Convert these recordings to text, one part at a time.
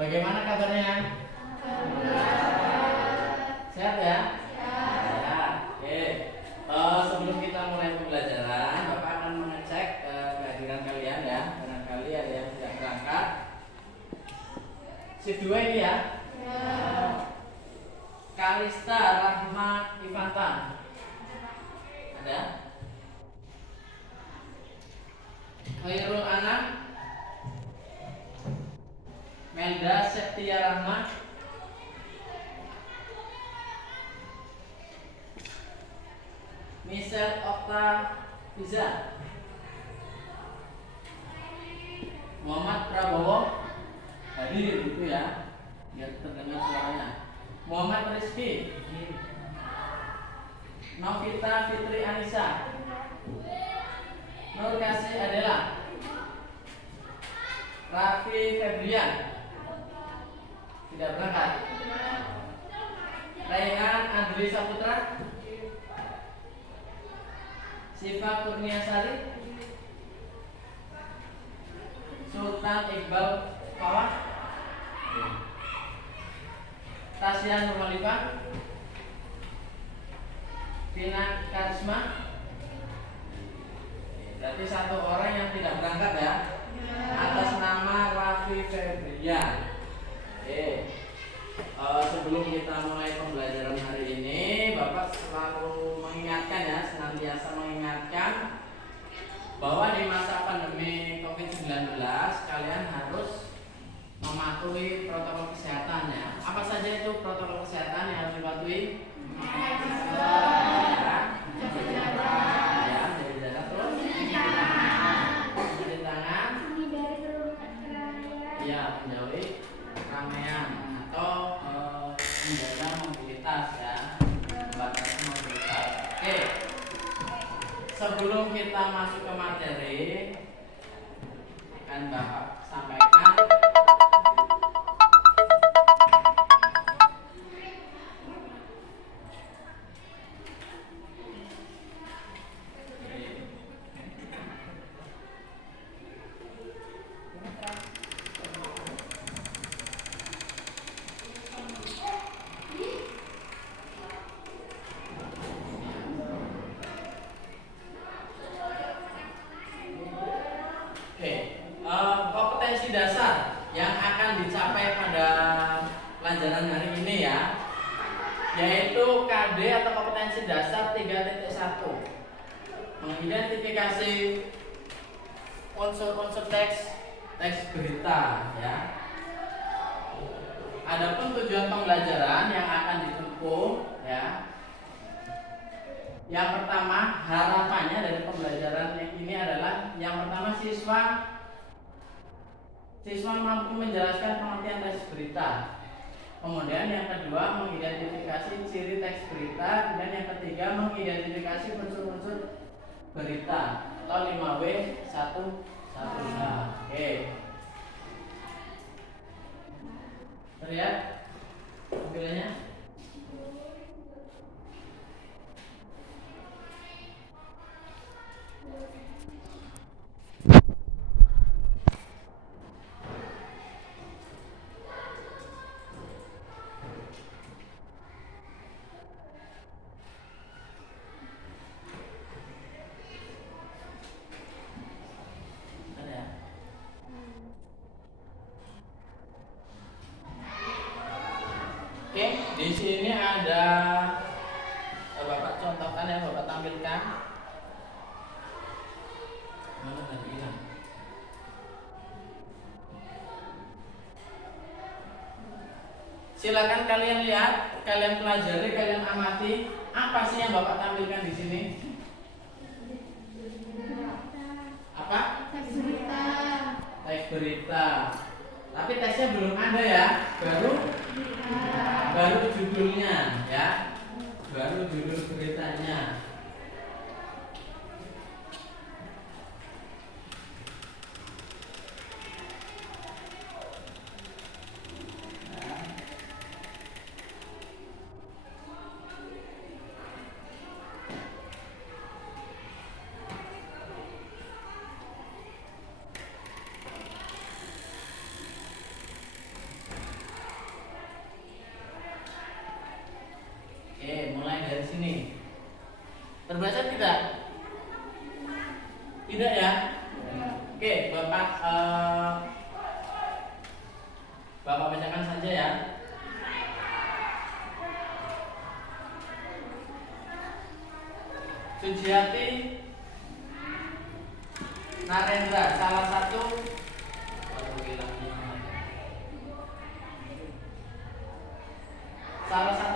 Bagaimana kabarnya? Sehat ya? Ya. Oke. Sebelum kita mulai pembelajaran, Bapak akan mengecek kehadiran kalian ya. Barangkali ada yang tidak berangkat. Shift 2 ini ya. Kalista Rahma Ivantan. Ada? Khairul Anam, Melda Septia Rahma, Michelle Okta Fiza, Muhammad Prabowo hadir gitu ya, biar terdengar suaranya. Muhammad Rizky, Novita Fitri Anissa, Nur Kasih Adela, Raffi Febrian tidak berangkat. Raihan Andri Saputra, Siva Kurniasari, Sultan Iqbal Fawah, Tasya Nurmalifah, Vina Karisma. Berarti satu orang yang tidak berangkat ya. Atas nama Raffi Febrian. Oke. Sebelum kita mulai pembelajaran hari ini, Bapak selalu mengingatkan ya, senantiasa mengingatkan bahwa di masa pandemi COVID-19 kalian harus mematuhi protokol kesehatannya. Apa saja itu protokol kesehatan yang harus dipatuhi? Menjauhi keramaian atau menjaga mobilitas ya, membatasi mobilitas. Oke, sebelum kita masuk ke materi, akan Bapak sampaikan kompetensi dasar yang akan dicapai pada pelajaran hari ini ya, yaitu KD atau kompetensi dasar 3.1, mengidentifikasi unsur-unsur teks berita ya. Adapun tujuan pembelajaran yang akan ditempuh ya, yang pertama harapannya dari pembelajaran yang ini adalah yang pertama siswa mampu menjelaskan pengertian teks berita. Kemudian yang kedua mengidentifikasi ciri teks berita, dan yang ketiga mengidentifikasi unsur-unsur berita atau 5W1. Oke. Terlihat tampilannya? Oke, di sini ada Bapak contohkan ya, Bapak tampilkan. Mana tadi ya? Silakan kalian lihat, kalian pelajari, kalian amati. Apa sih yang Bapak tampilkan di sini? Apa? Teks berita. Teks berita. Tapi teksnya belum ada ya, baru judulnya ya, baru judul beritanya. ya. Sujiati Narendra, salah satu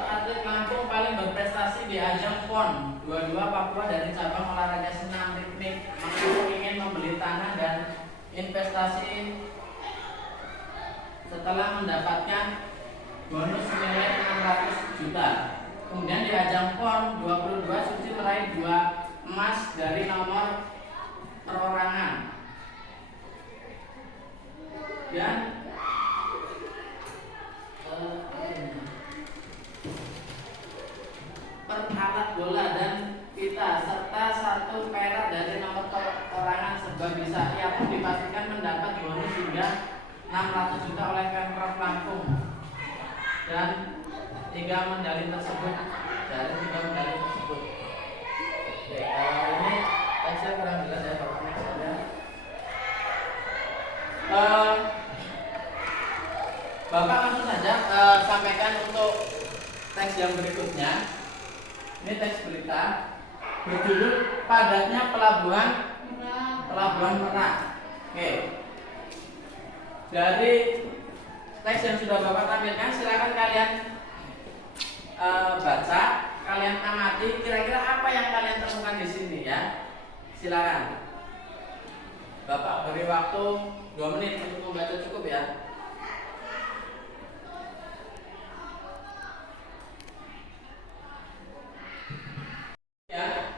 atlet Lampung paling berprestasi di ajang PON 22 Papua dari cabang olahraga senam ritmik, mengaku ingin membeli tanah dan investasi setelah mendapatkan bonus senilai 600 juta. Kemudian di ajang PON 22 Suci meraih 2 emas dari nomor perorangan. Dan alat bola dan pita serta 1 perak dari nomor perorangan. Sebab bisa ia pun dipastikan mendapat bonus hingga 600 juta oleh Pemprov Lampung dan 3 medali tersebut dari 3 medali tersebut. Oke, kalau ini teksnya kurang jelas ya Bapak, next ada. Bapak langsung saja sampaikan untuk teks yang berikutnya. Ini teks berita berjudul Padatnya Pelabuhan Merak. Oke. Dari teks yang sudah Bapak tampilkan, silakan kalian baca, kalian amati kira-kira apa yang kalian temukan di sini ya. Silakan. Bapak beri waktu 2 menit untuk membaca, cukup ya. Ya.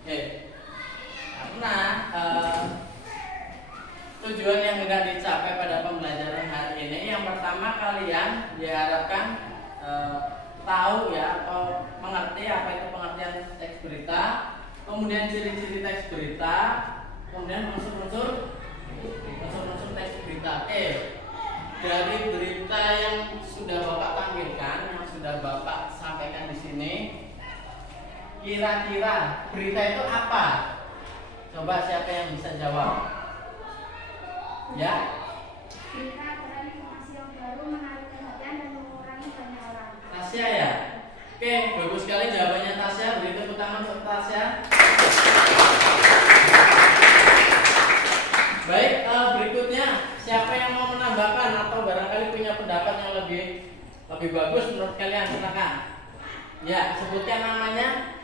Oke. Karena tujuan yang hendak dicapai pada pembelajaran hari ini, yang pertama kalian diharapkan tahu ya atau mengerti apa itu pengertian teks berita, kemudian ciri-ciri teks berita, kemudian unsur-unsur teks berita. Oke. Dari berita yang sudah Bapak tampilkan, yang sudah Bapak sampaikan di sini, kira-kira berita itu apa? Coba siapa yang bisa jawab? Ya. Berita adalah informasi yang baru, menarik perhatian dan mengurangi banyak orang. Tasya ya. Oke, bagus sekali jawabannya Tasya. Beri tepuk tangan untuk Tasya. Baik, berikutnya siapa yang mau menambahkan atau barangkali punya pendapat yang lebih bagus menurut kalian, silakan. Ya, sebutkan namanya.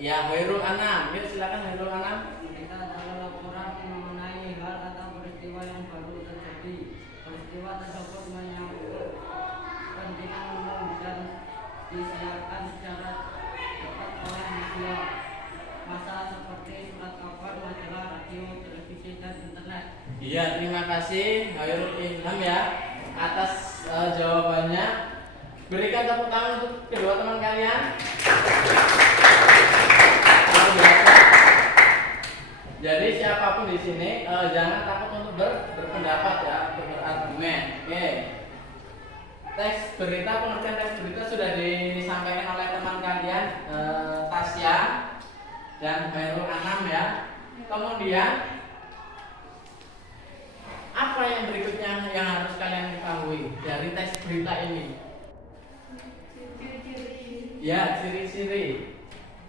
Ya, Hoirul Anam. Yuk silakan Hoirul Anam. Berita adalah laporan mengenai hal atau peristiwa yang baru terjadi. Peristiwa tersebut menyangkut kepentingan umum dan disiarkan secara cepat oleh media massa seperti surat kabar, majalah, radio, televisi, dan internet. Iya, terima kasih Hoirul Ilham ya atas jawabannya. Berikan tepuk tangan untuk kedua teman kalian. Jadi siapapun di sini jangan takut untuk berpendapat ya, untuk berargumen. Oke. Teks berita, pengertian teks berita sudah disampaikan oleh teman kalian Tasya dan Hoirul Anam ya. Kemudian apa yang berikutnya yang harus kalian ketahui dari teks berita ini? Ya, ciri-ciri.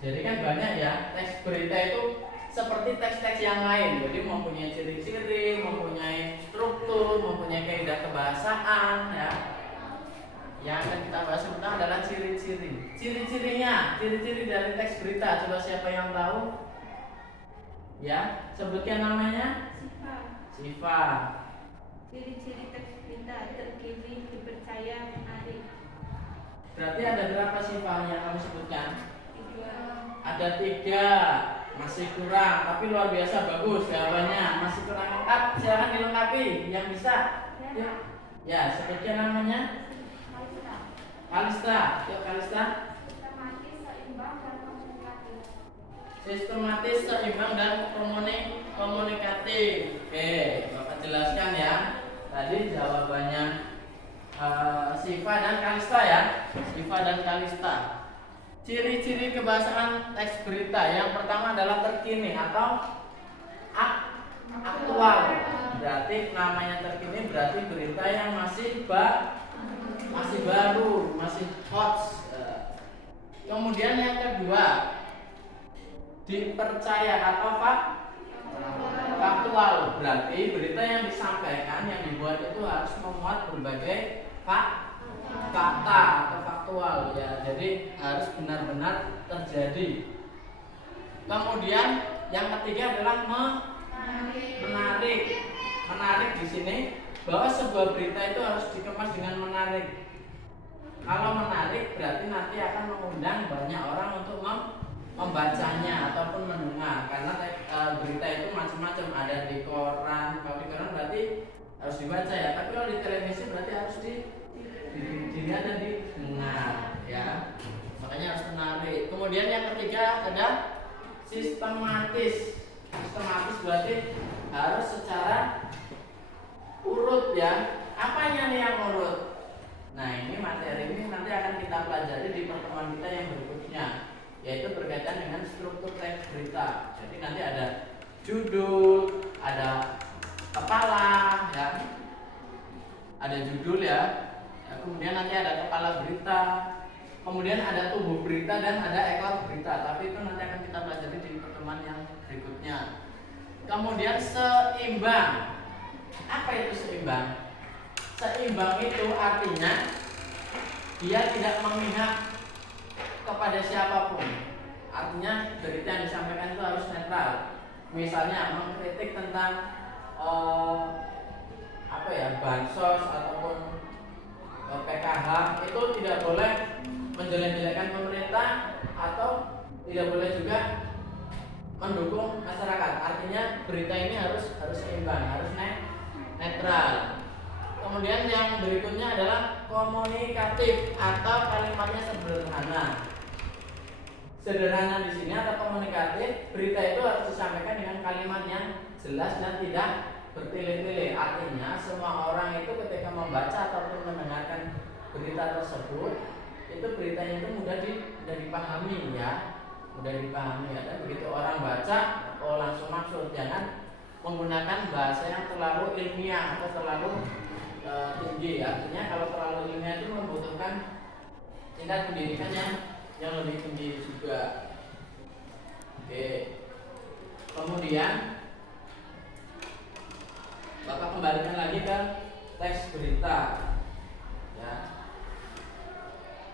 Jadi kan banyak ya, teks berita itu seperti teks-teks yang lain. Jadi mempunyai ciri-ciri, mempunyai struktur, mempunyai kaidah kebahasaan ya. Yang akan kita bahas tentang adalah ciri-ciri. Ciri-cirinya, ciri-ciri dari teks berita. Coba siapa yang tahu? Ya, sebutkan namanya. Siva. Ciri-ciri teks berita: terkini, dipercaya, menarik. Berarti ada berapa sifat yang kamu sebutkan? 3. Ada 3, masih kurang, tapi luar biasa bagus jawabannya. Masih kurang lengkap, silakan dilengkapi yang bisa. Yuk. Ya, sebutkan namanya. Kalista. Yuk Kalista. Sistematis, seimbang, dan komunikatif. Sistematis, seimbang, dan komunikatif. Oke, Bapak jelaskan ya. Tadi jawabannya Siva dan Kalista ya. Siva dan Kalista. Ciri-ciri kebahasaan teks berita yang pertama adalah terkini atau aktual. Berarti namanya terkini berarti berarti berita yang masih baru, masih hot. Kemudian yang kedua, dipercaya atau faktual, berarti berita yang disampaikan, yang dibuat itu harus memuat berbagai fakta atau faktual ya, jadi harus benar-benar terjadi. Kemudian yang ketiga adalah menarik di sini, bahwa sebuah berita itu harus dikemas dengan menarik. Kalau menarik berarti nanti akan mengundang banyak orang untuk membacanya ataupun mendengar, karena berita itu macam-macam, ada di koran. Kalau di koran berarti harus dibaca ya, tapi kalau di televisi berarti harus dilihat dan didengar ya, makanya harus menarik. Kemudian yang ketiga ada sistematis berarti harus secara urut ya. Apanya nih yang urut? Nah, ini materi ini nanti akan kita pelajari di pertemuan kita yang berikutnya, yaitu berkaitan dengan struktur teks berita. Jadi nanti ada judul, ada kepala ya, ada judul ya, kemudian nanti ada kepala berita, kemudian ada tubuh berita dan ada ekor berita. Tapi itu nanti akan kita pelajari di pertemuan yang berikutnya. Kemudian seimbang. Apa itu seimbang? Seimbang itu artinya dia tidak memihak kepada siapapun. Artinya berita yang disampaikan itu harus netral. Misalnya mengkritik tentang bansos ataupun PKH, itu tidak boleh menjelek-jelekan pemerintah atau tidak boleh juga mendukung masyarakat. Artinya berita ini harus seimbang, harus netral. Kemudian yang berikutnya adalah komunikatif atau kalimatnya sederhana. Sederhana di sini atau komunikatif, berita itu harus disampaikan dengan kalimat yang jelas dan tidak bertele-tele. Artinya semua orang itu ketika membaca ataupun mendengarkan berita tersebut, itu beritanya itu mudah dipahami ya, Dan begitu orang baca, langsung maksud. Jangan menggunakan bahasa yang terlalu ilmiah atau terlalu tinggi. Artinya kalau terlalu ilmiah itu membutuhkan tingkat pendidikan yang lebih tinggi juga. Oke. Kemudian Bapak kembalikan lagi ke teks berita ya.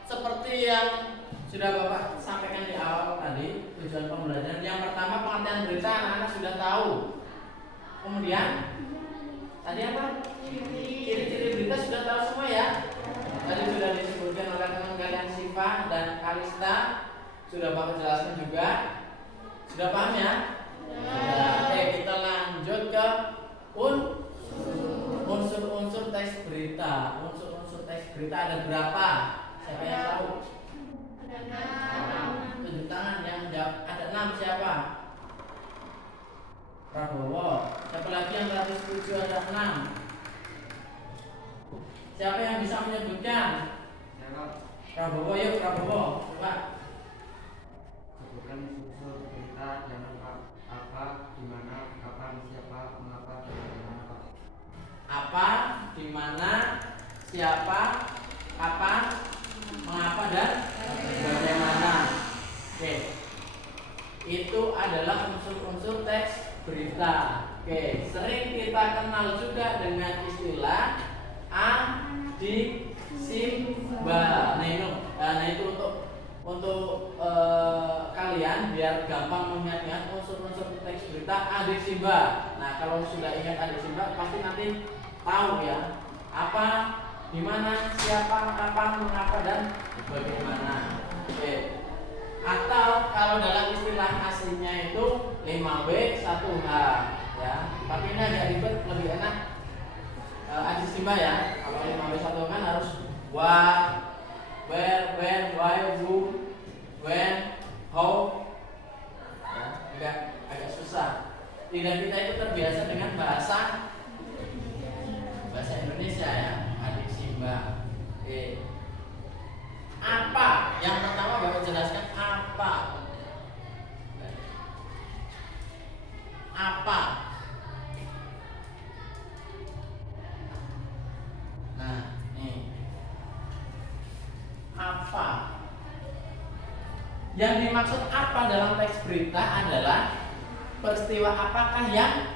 Seperti yang sudah Bapak sampaikan di awal tadi, tujuan pembelajaran yang pertama pengertian berita anak-anak sudah tahu. Kemudian tadi apa? Ciri-ciri berita sudah tahu semua ya. Tadi sudah disebutkan oleh teman kalian Siva dan Kalista, sudah Bapak jelaskan juga. Sudah paham ya? Sudah. Oke, kita lanjut ke unsur-unsur teks berita. Unsur-unsur teks berita ada berapa? Siapa yang tahu? Ada 6. Tunjuk tangan yang jawab. Ada 6, siapa? Prabowo. Siapa lagi yang tadi setuju ada 6? Siapa yang bisa menyebutkan? Prabowo, yuk Prabowo, coba. Sebutkan unsur berita, jangan apa, di mana, kapan, siapa, mengapa, bagaimana. Apa, di mana, siapa, kapan, mengapa dan bagaimana. Oke. Itu adalah unsur-unsur teks berita. Oke, sering kita kenal juga dengan istilah adisimba. Nah itu untuk kalian biar gampang mengingat unsur-unsur teks berita adisimba. Nah kalau sudah ingat adisimba pasti nanti tahu ya apa, di mana, siapa, kapan, mengapa dan bagaimana. Oke. Atau kalau dalam istilah aslinya itu 5W 1H ya. Tapi ini agak ribet, lebih enak adisimba ya. Kalau 5W 1H kan harus what, where, when, why, who, when, how ya, agak susah. Lidah kita itu terbiasa dengan bahasa Indonesia ya, adisimba. Oke. Apa? Yang pertama Bapak jelaskan apa. Apa? Yang dimaksud apa dalam teks berita adalah peristiwa apakah yang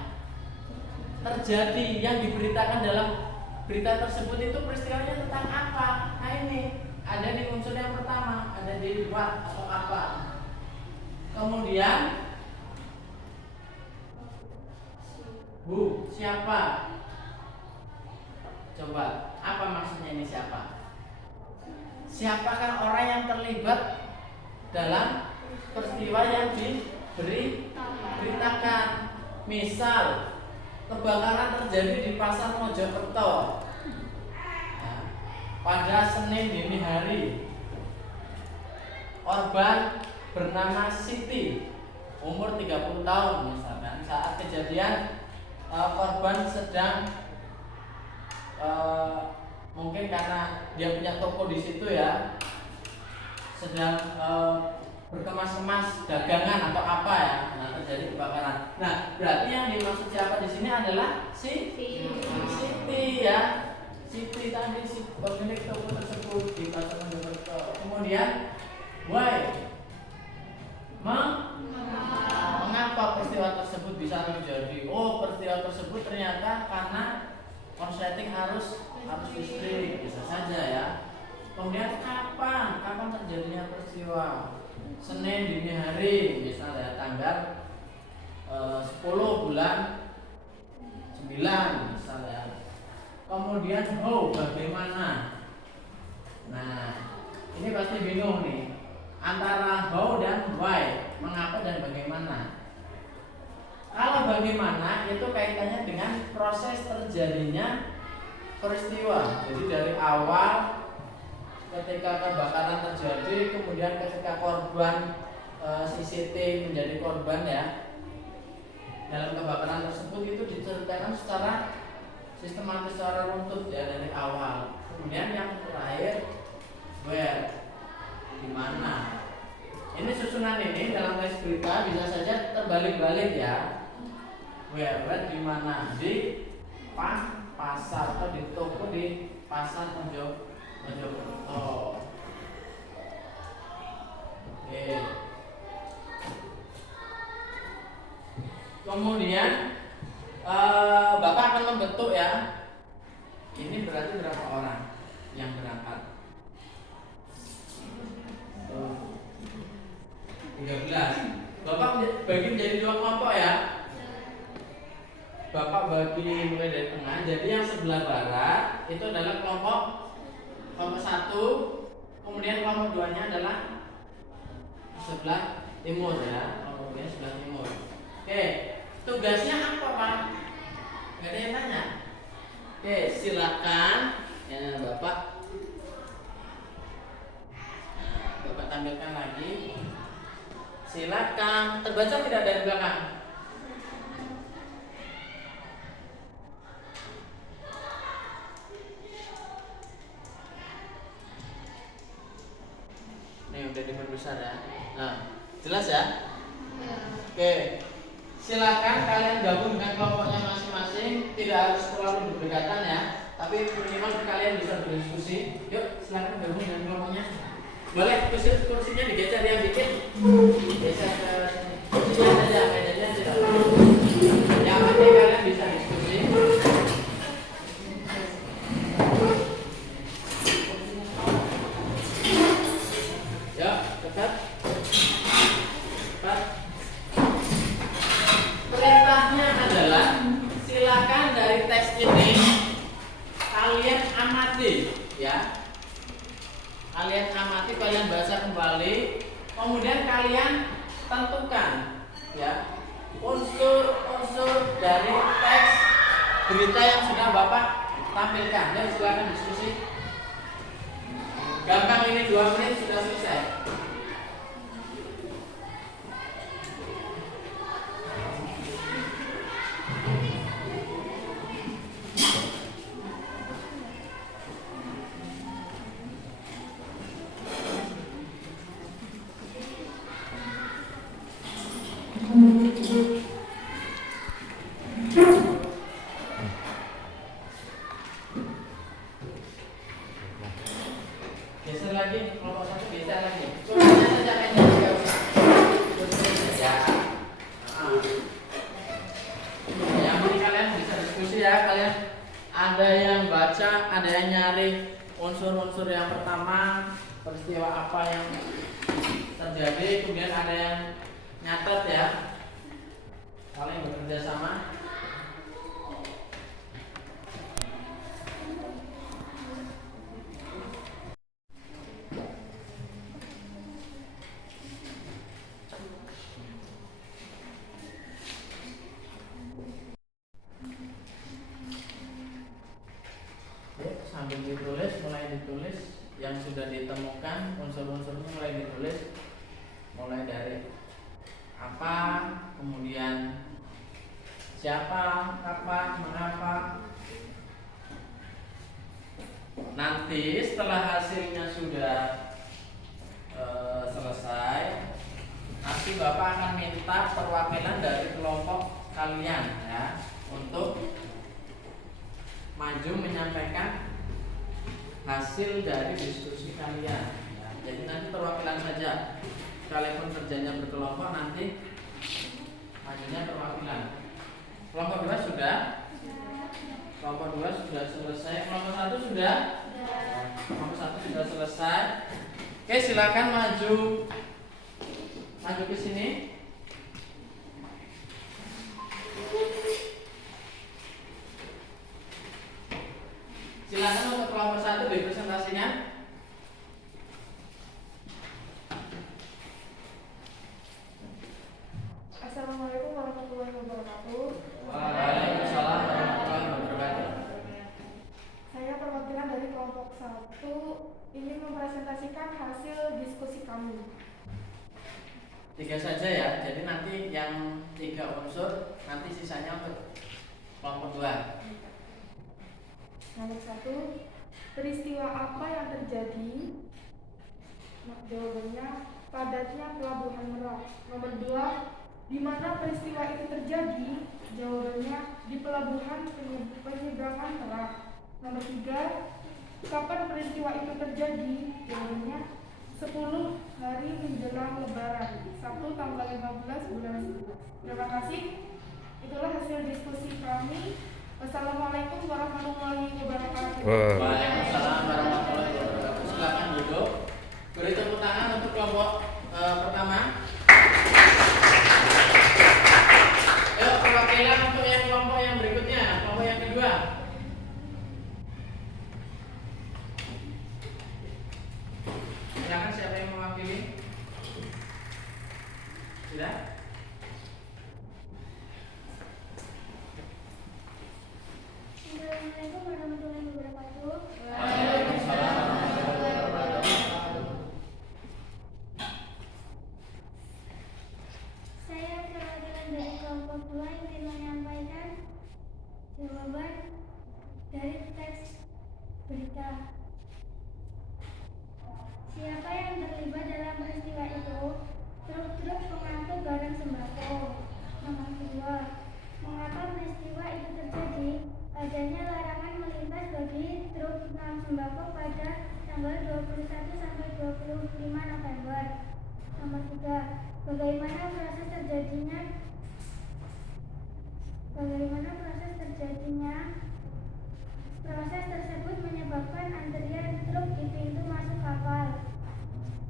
terjadi, yang diberitakan dalam berita tersebut itu peristiwanya tentang apa. Nah ini ada di unsur yang pertama, ada di luar atau apa. Kemudian who, siapa? Coba, apa maksudnya ini siapa? Siapakah orang yang terlibat dalam peristiwa yang diberitakan? Misal kebakaran terjadi di Pasar Mojokerto pada Senin dini hari. Korban bernama Siti, umur 30 tahun misalkan. Saat kejadian korban sedang mungkin karena dia punya toko di situ ya, sedang berkemas-kemas dagangan atau apa ya. Nah, terjadi kebakaran. Nah, berarti yang dimaksud siapa di sini adalah Siti ya. Siti tadi si pemilik toko tersebut di Pasar Mojokerto. Kemudian why? Mengapa peristiwa tersebut bisa terjadi? Oh, peristiwa tersebut ternyata karena korsleting harus listrik, bisa saja ya. Kemudian kapan terjadinya peristiwa? Senin dini hari, misalnya tanggal 10 bulan 9 misalnya. Kemudian bagaimana? Nah, ini pasti bingung nih antara how dan why, mengapa dan bagaimana. Kalau bagaimana itu kaitannya dengan proses terjadinya peristiwa. Jadi dari awal ketika kebakaran terjadi, kemudian ketika korban CCT menjadi korban ya dalam kebakaran tersebut, itu diceritakan secara sistematis, secara runtut ya dari awal. Kemudian yang terakhir where, di mana. Ini susunan ini dalam teks berita bisa saja terbalik-balik ya. Where di mana, di pasar atau di toko di Pasar Mojokerto. Oke. Kemudian Bapak akan membentuk ya. Ini berarti berapa orang yang berangkat? 13. Bapak bagi menjadi 2 kelompok ya. Bapak bagi mulai dari tengah. Jadi yang sebelah barat itu adalah kelompok 1, kemudian kelompok 2-nya adalah sebelah timur ya. Kelompoknya sebelah timur. Oke, tugasnya apa Pak? Gak ada yang tanya. Oke, silakan ya Bapak. Nah, Bapak tampilkan lagi. Silakan, terbaca tidak dari belakang? Nih udah diperbesar ya. Nah, jelas ya? Oke. Silakan kalian gabung dengan kelompoknya masing-masing, tidak harus terlalu berdekatan ya, tapi minimal kalian bisa berdiskusi. Yuk, silakan gabung dengan kelompoknya. Boleh kursinya digeser yang bikin. Geser ke sini. Kursinya saja, mejanya tidak. Yang penting kalian bisa diskusi. Ya, cepat. Cepat. Perintahnya adalah silakan dari teks ini kalian amati ya. Kalian amati, kalian baca kembali, kemudian kalian tentukan ya unsur-unsur dari teks berita yang sudah Bapak tampilkan. Dan silakan diskusi. Gampang, ini 2 menit sudah selesai. Geser lagi, kelompok 1 geser lagi. ya, kalian ada yang baca, ada yang nyari unsur-unsur yang pertama, peristiwa apa yang terjadi, kemudian ada yang nyatet ya. Kalian bekerja sama. Sambil ditulis, mulai ditulis yang sudah ditemukan unsur-unsurnya, mulai ditulis, mulai dari apa, kemudian siapa, kapan, mengapa. Nanti setelah hasilnya sudah selesai, nanti Bapak akan minta perwakilan dari kelompok kalian ya untuk maju menyampaikan hasil dari diskusi kalian ya. Jadi nanti perwakilan saja, sekalipun kerjanya berkelompok, nanti majunya perwakilan. Kelompok 2 sudah? Kelompok 2 sudah selesai. Kelompok 1 sudah? Kelompok 1 sudah selesai. Oke, silakan maju ke sini. Silakan untuk kelompok 1 beri presentasinya. Assalamualaikum warahmatullahi wabarakatuh. Waalaikumsalam warahmatullahi wabarakatuh. Saya perwakilan dari kelompok 1 ingin mempresentasikan hasil diskusi kami. 3 saja ya. Jadi nanti yang 3 unsur, nanti sisanya untuk kelompok 2. Nomor 1, peristiwa apa yang terjadi? Jawabannya, padatnya Pelabuhan Merak. Nomor 2, di mana peristiwa itu terjadi? Jawabannya, di Pelabuhan Penyeberangan Merak. Nomor 3, kapan peristiwa itu terjadi? Jawabannya, 10 hari menjelang Lebaran, Sabtu tanggal 15 bulan 11. Terima kasih. Itulah hasil diskusi kami. Wassalamualaikum warahmatullahi wabarakatuh. Waalaikumsalam warahmatullahi wabarakatuh. Silakan duduk. Beri tepuk tangan untuk kelompok pertama. Yuk, perwakilan untuk yang kelompok yang berikutnya, kelompok yang kedua. Silakan, siapa yang mewakili? Sudah? Assalamualaikum warahmatullahi wabarakatuh. Waalaikumsalam warahmatullahi wabarakatuh. Saya perwakilan dari kelompok 2 ingin menyampaikan jawaban dari teks berita. Siapa yang terlibat dalam peristiwa itu? Truk-truk pengangkut barang sembako. Nomor 2, mengapa peristiwa itu terjadi? Adanya larangan melintas bagi truk sembako pada tanggal 21 sampai 25 November. Nomor 3, bagaimana proses terjadinya proses tersebut menyebabkan antrian truk di pintu masuk kapal.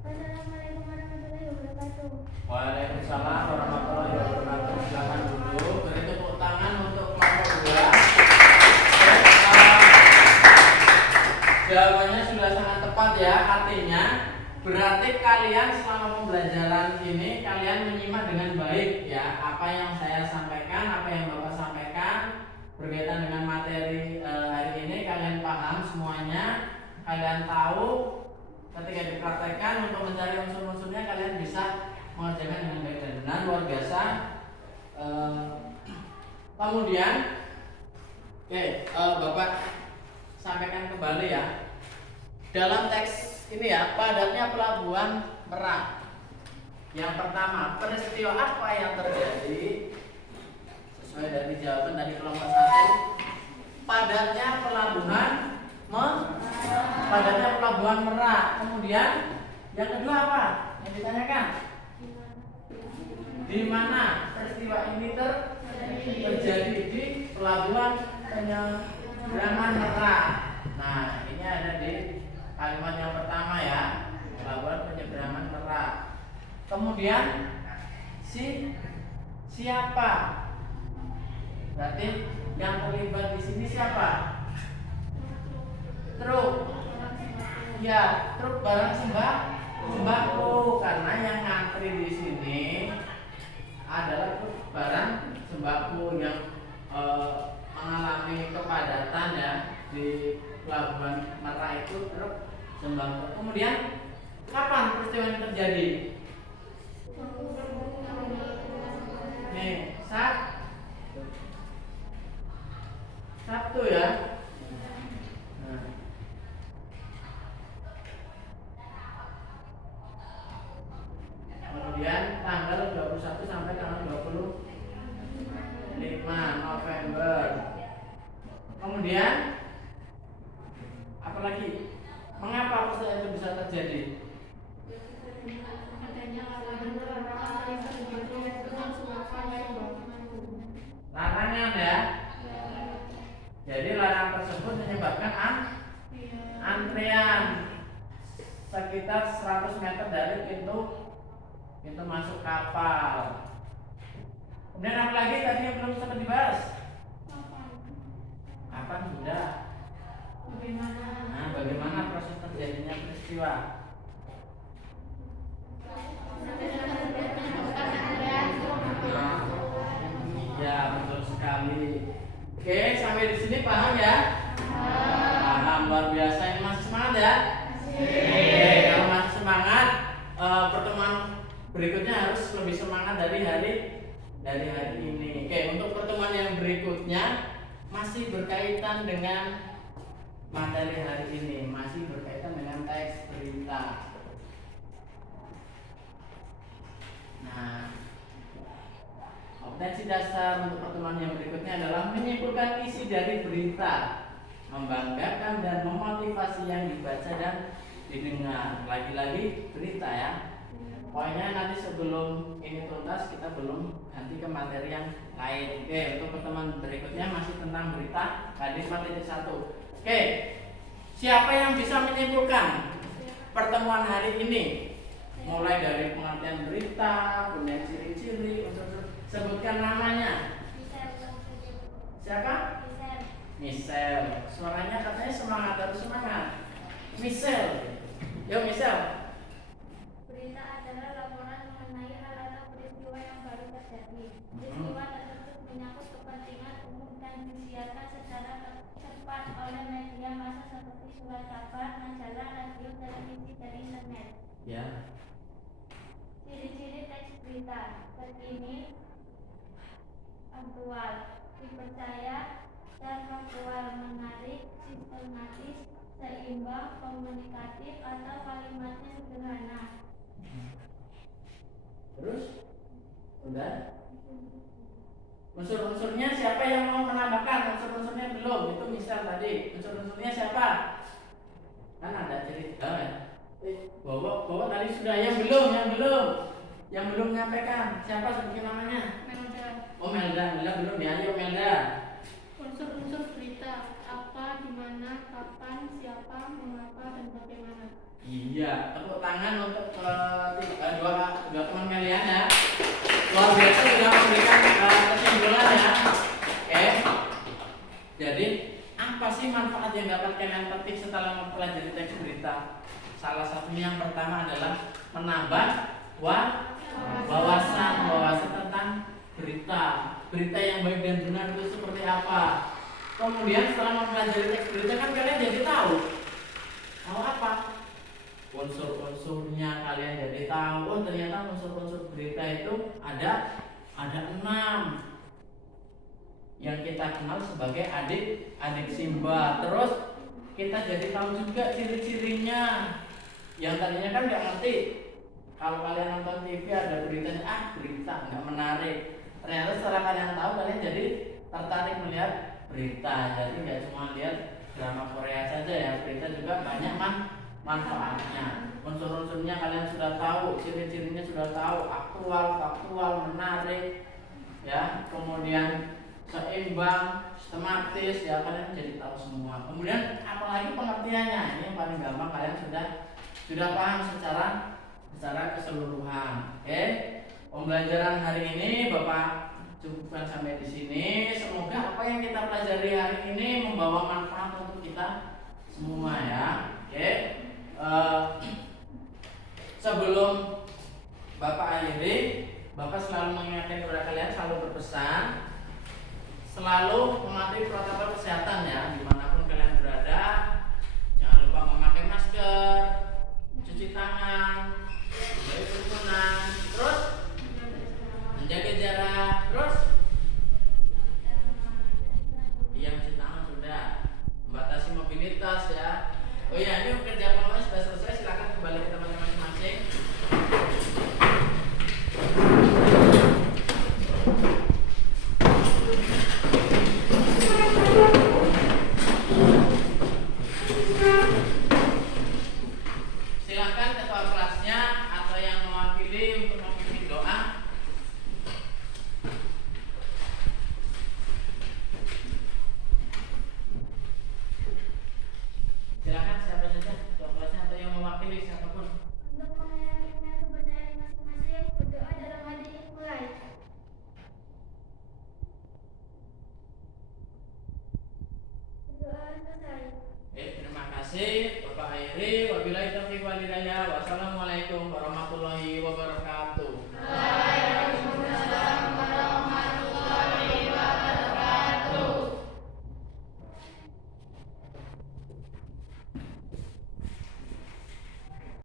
Wassalamualaikum warahmatullahi wabarakatuh. Waalaikumsalam warahmatullahi wabarakatuh. Silakan duduk. Beri tepuk tangan untuk kelompok 2. Jawabannya sudah sangat tepat ya. Artinya berarti kalian selama pembelajaran ini kalian menyimak dengan baik ya apa yang saya sampaikan, apa yang Bapak sampaikan berkaitan dengan materi hari ini. Kalian paham semuanya, kalian tahu. Ketika dipraktekkan untuk mencari unsur-unsurnya, kalian bisa mengerjakan dengan baik dan benar, luar biasa. Kemudian, Bapak sampaikan kembali ya. Dalam teks ini ya, padatnya Pelabuhan Merak. Yang pertama, peristiwa apa yang terjadi? Sesuai dari jawaban dari kelompok 1, padatnya Pelabuhan Merak. Kemudian yang kedua apa? Yang ditanyakan? Di mana peristiwa ini terjadi? Di Pelabuhan penyeberangan merak. Nah, ini ada di kalimat yang pertama ya, pelabuhan penyeberangan merak. Kemudian siapa? Berarti yang terlibat di sini siapa? Truk. Ya, truk barang sembako, karena yang ngantri di sini adalah truk barang sembako yang mengalami kepadatan ya di pelabuhan Merak itu truk sembako. Kemudian kapan peristiwa ini terjadi? Nih, Sabtu ya. Nah. Kemudian tanggal 21 sampai tanggal 25 November. Kemudian apa lagi? Mengapa peristiwa itu bisa terjadi? Larangan ya. Jadi larangan tersebut menyebabkan antrian sekitar 100 meter dari pintu masuk kapal. Kemudian apa lagi tadi yang belum sempat dibahas? Kapan sudah? Bagaimana proses terjadinya peristiwa? Iya, betul sekali. Oke, sampai di sini paham ya? Paham, luar biasa. Ini masih semangat ya? Oke, kalau masih semangat, pertemuan berikutnya harus lebih semangat dari hari ini. Oke, untuk pertemuan yang berikutnya masih berkaitan dengan materi hari ini, masih berkaitan dengan teks berita. Nah, kompetensi dasar untuk pertemuan yang berikutnya adalah menyimpulkan isi dari berita, membanggakan dan memotivasi yang dibaca dan didengar. Lagi-lagi berita ya. Pokoknya nanti sebelum ini tuntas kita belum ganti ke materi yang lain. Oke, untuk pertemuan berikutnya masih tentang berita hadis 4.1. Oke, siapa yang bisa menyimpulkan pertemuan hari ini? Mulai dari pengertian berita, kemudian ciri-ciri, unsur-unsur. Sebutkan namanya. Siapa? Michelle. Suaranya katanya semangat, harus semangat. Michelle. Yo Michelle. Berita adalah laporan mengenai hal atau peristiwa yang baru terjadi. Peristiwa tersebut menyangkut kepentingan umum dan disiarkan secara cepat oleh media massa seperti surat kabar, majalah, radio, televisi, dan internet. Ya. Ciri-ciri teks berita: terkini, aktual, dipercaya, dan faktual, menarik, sistematis, seimbang, komunikatif, atau kalimatnya sederhana. Terus? Udah? Unsur-unsurnya siapa yang mau menambahkan? Unsur-unsurnya belum, itu misal tadi. Unsur-unsurnya siapa? Kan ada cerita ya. Bawa tadi sudah, yang belum menyampaikan. Siapa sebutkan namanya? Melda. Oh Melda belum ya, ayo Melda. Unsur-unsur berita: apa, di mana, kapan, siapa, mengapa, dan bagaimana. Iya, tepuk tangan untuk dua teman kalian ya. Luar biasa sudah memberikan kesimpulan ya. Oke. Jadi apa sih manfaat yang dapat kalian petik setelah mempelajari teks berita? Salah satunya yang pertama adalah menambah wawasan tentang berita yang baik dan benar itu seperti apa. Kemudian setelah mempelajari teks berita kan kalian jadi tahu apa unsur-unsurnya, kalian jadi tahu. Oh ternyata unsur-unsur berita itu ada 6 yang kita kenal sebagai adik Simba. Terus kita jadi tahu juga ciri-cirinya yang tadinya kan nggak ngerti. Kalau kalian nonton TV ada beritanya, berita nggak menarik. Ternyata setelah kalian tahu, kalian jadi tertarik melihat berita. Jadi nggak cuma lihat drama Korea saja ya, berita juga banyak manfaatnya. Unsur-unsurnya kalian sudah tahu, ciri-cirinya sudah tahu, aktual, faktual, menarik ya. Kemudian seimbang, sistematis, ya kalian jadi tahu semua. Kemudian apalagi pengertiannya, ini yang paling gampang, kalian sudah paham secara keseluruhan. Oke, pembelajaran hari ini Bapak cukupkan sampai di sini. Semoga apa yang kita pelajari hari ini membawa manfaat untuk kita semua ya. Oke, sebelum Bapak akhiri, Bapak selalu mengingatkan kepada kalian, selalu berpesan, selalu mematuhi protokol kesehatan ya, dimanapun kalian berada. Jangan lupa memakai masker, mencuci tangan, menjauhi kerumunan, terus menjaga jarak, terus iya mencuci tangan sudah, membatasi mobilitas ya. Oh iya, ini kerja kelompoknya sudah selesai, silakan kembali ke teman-teman masing-masing. Silakan ketua kelasnya atau yang mewakili untuk memimpin doa. Silakan siapa saja, ketua kelasnya atau yang mewakili siapapun. Untuk mengajarkan kepercayaan masing-masing, berdoa dalam hati mulai. Berdoa selesai. Terima kasih Bapak Airi. Wabillahi taufiq wal hidayah. Wassalamualaikum warahmatullahi wabarakatuh.